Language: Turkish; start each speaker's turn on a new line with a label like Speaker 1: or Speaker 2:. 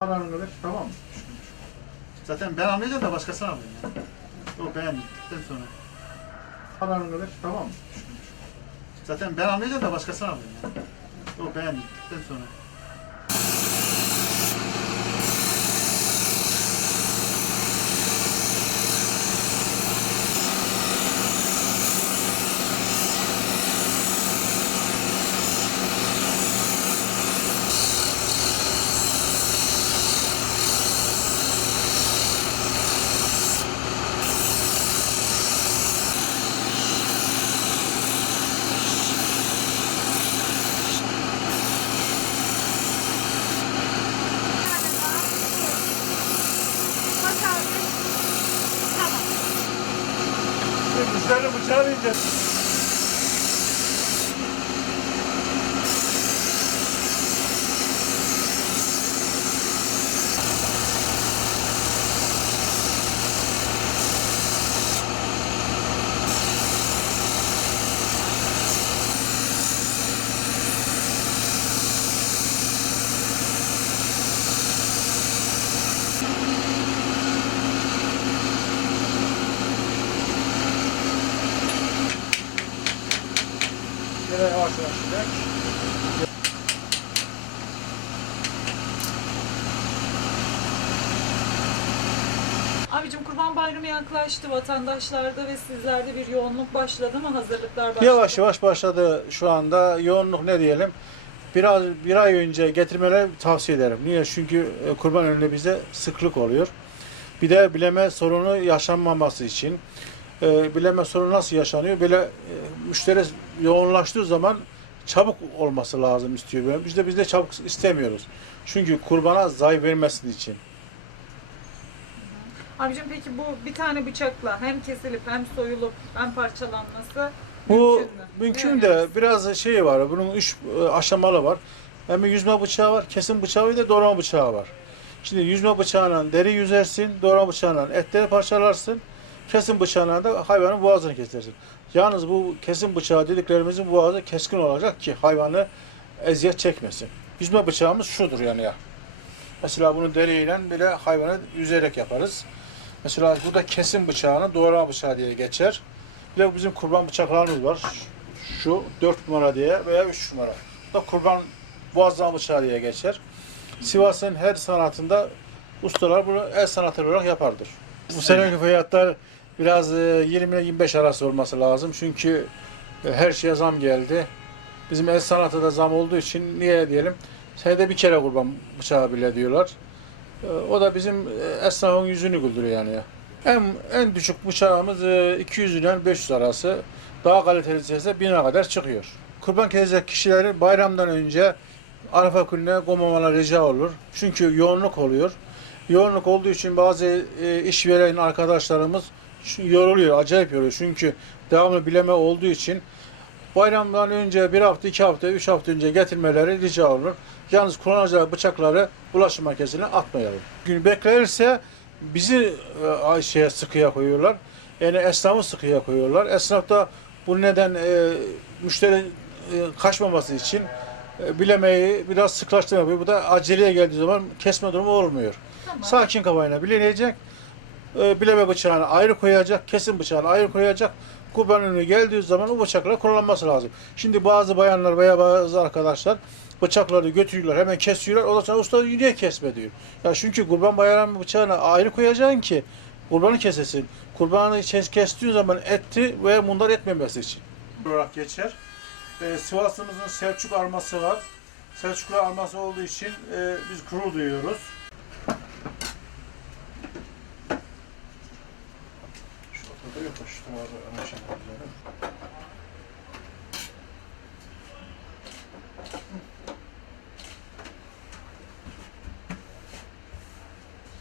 Speaker 1: Anladın kadar tamam mı? Zaten ben anlayacağım da başkası anlayacak. Yani. O beğendikten sonra. Anladın kadar tamam mı? Zaten ben anlayacağım da başkası anlayacak. Yani. O beğendikten sonra. Bizlerin bıçağı yiyeceğiz. Yine yavaş yavaş gidelim.
Speaker 2: Abicim Kurban Bayramı yaklaştı. Vatandaşlarda ve sizlerde bir yoğunluk başladı mı? Hazırlıklar başladı.
Speaker 1: Yavaş yavaş başladı şu anda. Yoğunluk ne diyelim? Biraz bir ay önce getirmeleri tavsiye ederim. Niye? Çünkü e, kurban önünde bize sıklık oluyor. Bir de bileme sorunu yaşanmaması için. E, bileme sorunu nasıl yaşanıyor? Böyle e, müşteri yoğunlaştığı zaman çabuk olması lazım istiyor. Böyle. Biz de biz de çabuk istemiyoruz. Çünkü kurbana zayi vermesin için.
Speaker 2: Abicim peki bu bir tane bıçakla hem kesilip hem soyulup hem parçalanması
Speaker 1: Bu
Speaker 2: mümkün mü?
Speaker 1: mümkün de biraz şey var. Bunun üç e, aşamalı var. Hem yüzme bıçağı var, kesim bıçağı de doğrama bıçağı var. Şimdi yüzme bıçağıyla deri yüzersin, doğrama bıçağıyla etleri parçalarsın, kesim bıçağıyla da hayvanın boğazını kesersin. Yalnız bu kesim bıçağı dediklerimizin boğazı keskin olacak ki hayvanı eziyet çekmesin. Yüzme bıçağımız şudur yani ya. Mesela bunu deriyle bile hayvanı yüzerek yaparız. Mesela burada kesim bıçağını doğrama bıçağı diye geçer. Bir de bizim kurban bıçaklarımız var. Şu 4 numara diye veya 3 numara. Bu da kurban boğazlama bıçağı diye geçer. Sivas'ın her sanatında ustalar bunu el sanatı olarak yapardır. Bu seneki fiyatlar biraz e, 20 ile 25 arası olması lazım. Çünkü e, her şeye zam geldi. Bizim el sanatı da zam olduğu için niye diyelim? Senede bir kere kurban bıçağı bile diyorlar. E, O da bizim e, esnafın yüzünü güldürüyor yani. ya. En, en düşük bıçağımız e, 200 ile 500 arası. Daha kaliteli ise 1000'e kadar çıkıyor. Kurban kesecek kişilerin bayramdan önce Arafa gününe koymamaları rica olur. Çünkü yoğunluk oluyor. Yoğunluk olduğu için bazı e, işveren arkadaşlarımız yoruluyor, acayip yoruluyor. Çünkü devamlı bileme olduğu için bayramdan önce bir hafta, iki hafta, üç hafta önce getirmeleri rica olur. Yalnız kullanacağı bıçakları bulaşık makinesine atmayalım. Gün beklenirse bizi e, şeye sıkıya koyuyorlar. Yani esnafı sıkıya koyuyorlar. Esnaf da bu neden e, müşteri e, kaçmaması için e, bilemeyi biraz sıklaştırma yapıyor. Bu da aceleye geldiği zaman kesme durumu olmuyor.
Speaker 2: Tamam.
Speaker 1: Sakin kafayla bilinecek. E, bileme bıçağını ayrı koyacak, kesim bıçağını ayrı koyacak. Kurban önüne geldiği zaman o bıçakla kullanılması lazım. Şimdi bazı bayanlar veya bazı arkadaşlar bıçakları götürüyorlar, hemen kesiyorlar. O da sonra usta niye kesme diyor. Ya çünkü kurban bayramı bıçağını ayrı koyacaksın ki kurbanı kesesin. Kurbanı kes, kestiğin zaman etti veya mundar etmemesi için. Olarak geçer. E, Sivas'ımızın Selçuk arması var. Selçuklu arması olduğu için e, biz gurur duyuyoruz. for the motion.